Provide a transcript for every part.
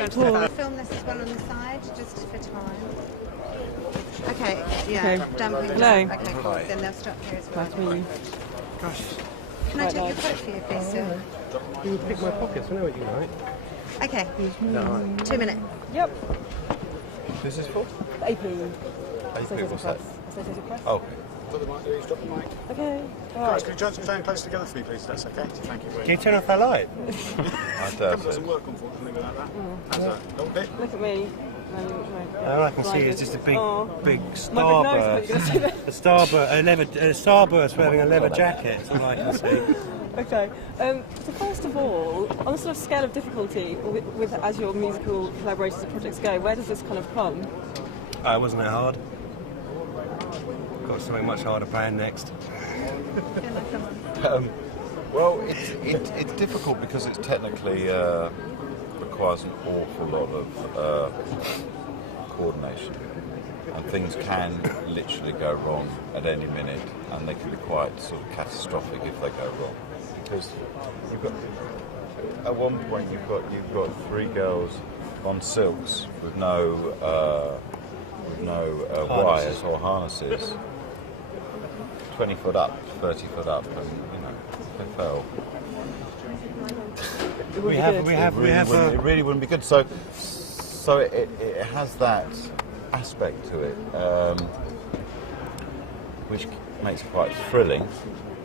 Film this as well on the side, just for time. Okay, yeah, dumping. Hello. Okay, cool. Then they'll stop here as well. Nice to meet you. Gosh. Can I take your coat for you, please, sir? You would pick my pockets, I know what you like. Okay, No. 2 minutes. Yep. Who's this for? AP. What's that? Associated Press. Oh. Drop the mic, please. Drop the mic. Okay. Guys, can you join some close together for me, please? That's okay. Thank you very Can you much. turn off that light? I Doesn't work, unfortunately, without that. How's that? A little bit? Look at me. All I can see is just a big My big nose, starburst. A starburst wearing a leather jacket. That's all I can see. Okay. So first of all, on the sort of scale of difficulty with as your musical collaborators and projects go, where does this kind of come? It wasn't that hard. Got something much harder planned next. Well, it's difficult because it's technically requires an awful lot of coordination, and things can literally go wrong at any minute, and they can be quite sort of catastrophic if they go wrong. Because you've got, at one point you've got three girls on silks with no wires or harnesses, 20 foot up, 30 foot up, and they fell. It really wouldn't be good. So it has that aspect to it, which makes it quite thrilling,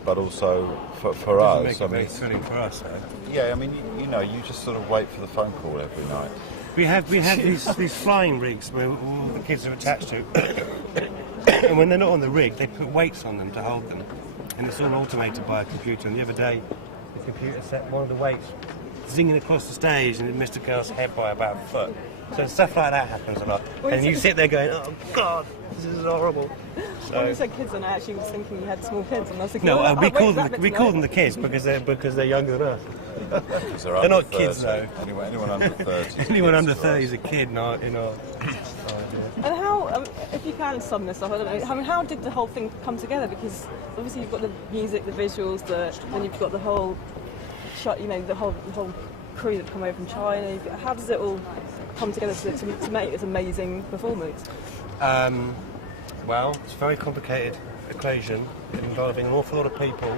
but also for us. Make it very thrilling for us. Yeah, I mean, you just sort of wait for the phone call every night. We have these flying rigs where all the kids are attached to, and when they're not on the rig, they put weights on them to hold them, and it's all automated by a computer. And the other day, the computer set one of the weights zinging across the stage, and it missed a girl's head by about a foot. So stuff like that happens a lot, and you sit there going, "Oh God, this is horrible." When you said kids, and I actually was thinking you had small kids, and I was thinking, No, we call them the the kids because they're younger than us. They're not 30. kids though. Anyone under 30. Anyone under 30 is a kid in our. And how, if you can sum this up, I don't know. I mean, how did the whole thing come together? Because obviously you've got the music, the visuals, then you've got the whole shot. The whole crew that come over from China. How does it all come together to make this amazing performance? Well, it's a very complicated equation involving an awful lot of people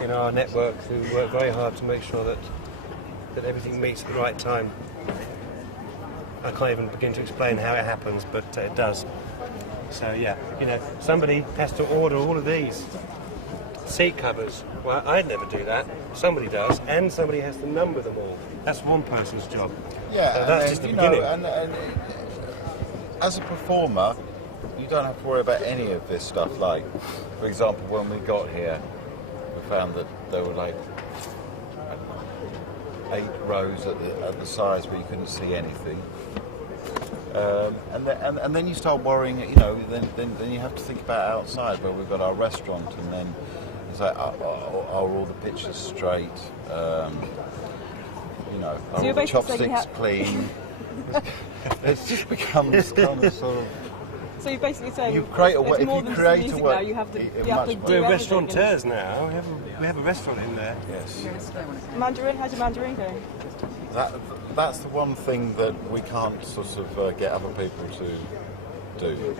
in our network who work very hard to make sure that everything meets at the right time. I can't even begin to explain how it happens, but it does. So yeah, somebody has to order all of these seat covers. Well, I'd never do that. Somebody does, and somebody has to number them all. That's one person's job. Yeah, so that's just the beginning. And as a performer, you don't have to worry about any of this stuff. Like, for example, when we got here, we found that there were like 8 rows at the sides where you couldn't see anything. And then you start worrying. Then you have to think about outside where we've got our restaurant, and then it's like, are all the pictures straight? Are all the chopsticks clean? It just becomes kind of sort of. So you're basically saying you create a way. If more you than create music a way, now, you have to do We're everything. restaurateurs now. We have a restaurant in there. Yes. Mandarin? How's your Mandarin going? That's the one thing that we can't sort of get other people to do. You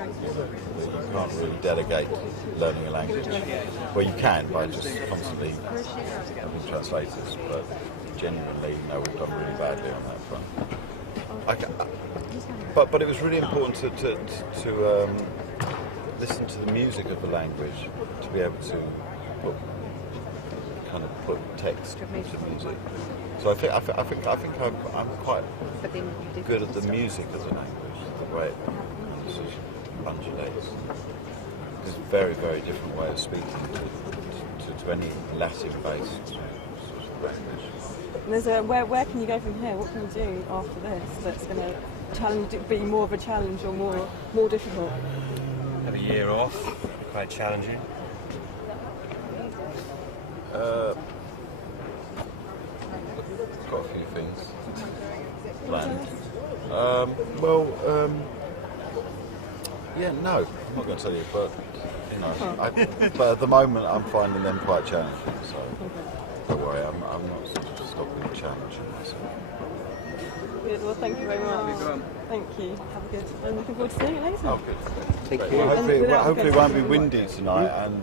can't really delegate learning a language. Well, you can by just constantly having translators, but genuinely, we've done really badly on that front. But it was really important to listen to the music of the language to be able to put text to music. So I think I'm quite good at the music of the language, the way it sort of undulates. It's a very, very different way of speaking to any Latin-based sort of language. There's where can you go from here? What can you do after this that's going to be more of a challenge or more difficult? Have a year off, quite challenging. Got a few things planned. No, I'm not going to tell you, but but at the moment I'm finding them quite challenging. So don't worry, I'm not sort of stopping challenging myself. Good. Well, thank you very much. Thank you. Have a good. I'm looking forward to seeing it later. Oh, good. Thank you. Well, hopefully it won't be windy tonight, and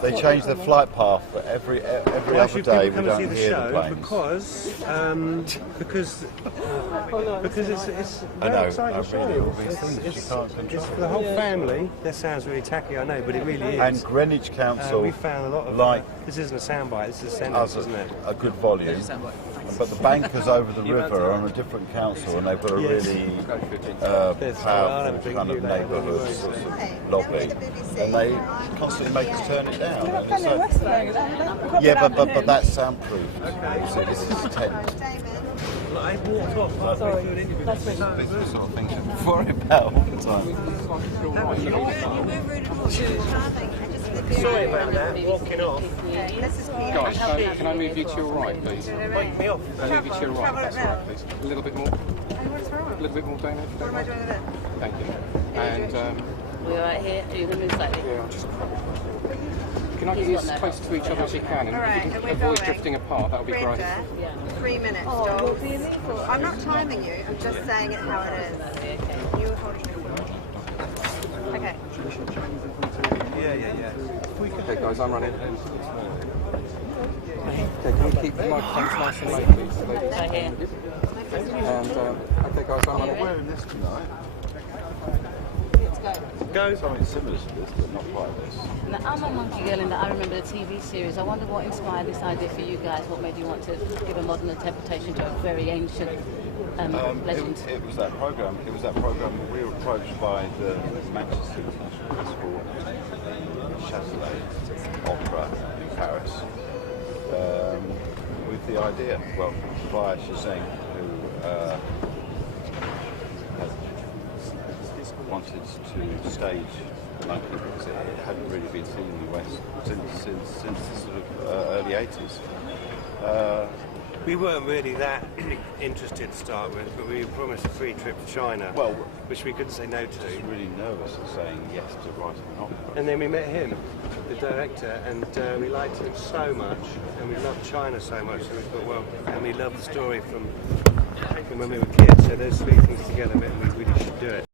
they change the flight path, but every other day we don't hear the planes. Because it's I know, very exciting show. really, all these things you can't control. It's for the whole family. That sounds really tacky, I know, but it really is. And Greenwich Council, we found a lot of this isn't a soundbite. This is a sentence, has isn't it? a good volume. But the bankers over the river are on a different council, and they've got a really powerful kind of neighbourhood sort of lobby, and they constantly make us turn it down. And it's like, yeah, but that's soundproofed. It's tent. I walked off halfway through an interview. That's me. These are the sort of things you worry about all the time. Sorry about that. Walking off. Guys, can I move you to your right, please? Wake me off. Can I move you to your right, if that's all right, please? A little bit more. What's wrong? A little bit more, Dana. What am I doing with it? Thank you. And We're right here. Are you going to move slightly? yeah, can I get you as close to each other as you can, and All right, if you and can we're avoid going. drifting apart? That would be great. Brenda, 3 minutes, dolls. I'm not timing you. I'm just saying it how it is. You hold it. Okay. Yeah. Okay, guys, I'm running. Okay, can we keep the microphones nice and low, please? Right here. And okay, guys, I'm running. Wearing this tonight. Go. Something similar to this, but not quite this. Now, I'm a monkey girl in that I remember the TV series. I wonder what inspired this idea for you guys. What made you want to give a modern interpretation to a very ancient legend? It was that program. It was that program we were approached by the Manchester International Festival, Châtelet Opera in Paris, with the idea. Well, via Shazeng, who had wanted to stage monkey because it hadn't really been seen in the West since the sort of early 80s. We weren't really that interested to start with, but we were promised a free trip to China, Well, which we couldn't say no I was to. really nervous of saying yes to writing an opera. And then we met him, the director, and we liked him so much, and we loved China so much, so we thought, well, and we loved the story from when we were kids, so those three things together meant we really should do it.